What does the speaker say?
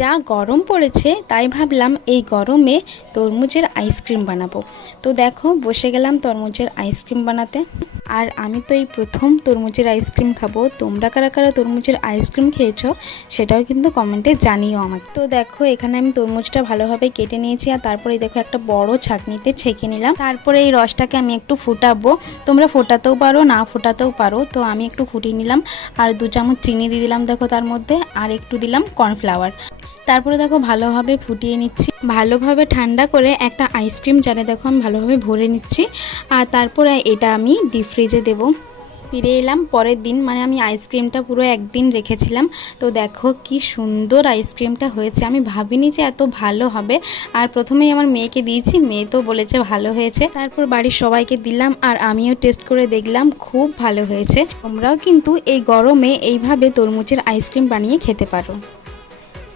যা গরম পড়েছে তাই ভাবলাম এই গরমে তরমুজের আইসক্রিম বানাবো। তো দেখো বসে গেলাম তরমুজের আইসক্রিম বানাতে। আর আমি তো এই প্রথম তরমুজের আইসক্রিম খাবো। তোমরা কারা কারা তরমুজের আইসক্রিম খেয়েছো সেটাও কিন্তু কমেন্টে জানিও আমাকে। তো দেখো এখানে আমি তরমুজটা ভালোভাবে কেটে নিয়েছি, আর তারপরে দেখো একটা বড় ছাঁকনিতে ছেঁকে নিলাম। তারপরে এই রসটাকে আমি একটু ফুটাবো। তোমরা ফোটাতেও পারো, না ফোটাতেও পারো। তো আমি একটু ফুটিয়ে নিলাম, আর 2 চামচ চিনি দিয়ে দিলাম দেখো তার মধ্যে, আর একটু দিলাম কর্নফ্লাওয়ার। তারপরে দেখো ভালোভাবে ফুটিয়ে নিচ্ছি। ভালোভাবে ঠান্ডা করে একটা আইসক্রিম জারে দেখো আমি ভালোভাবে ভরে নিচ্ছি। আর তারপরে এটা আমি ডিপ ফ্রিজে দেবো। ফিরে এলাম পরের দিন, মানে আমি আইসক্রিমটা পুরো একদিন রেখেছিলাম। তো দেখো কি সুন্দর আইসক্রিমটা হয়েছে। আমি ভাবিনি যে এত ভালো হবে। আর প্রথমেই আমার মেয়েকে দিয়েছি, মেয়ে তো বলেছে ভালো হয়েছে। তারপর বাড়ির সবাইকে দিলাম, আর আমিও টেস্ট করে দেখলাম খুব ভালো হয়েছে। তোমরাও কিন্তু এই গরমে এইভাবে তরমুজের আইসক্রিম বানিয়ে খেতে পারো।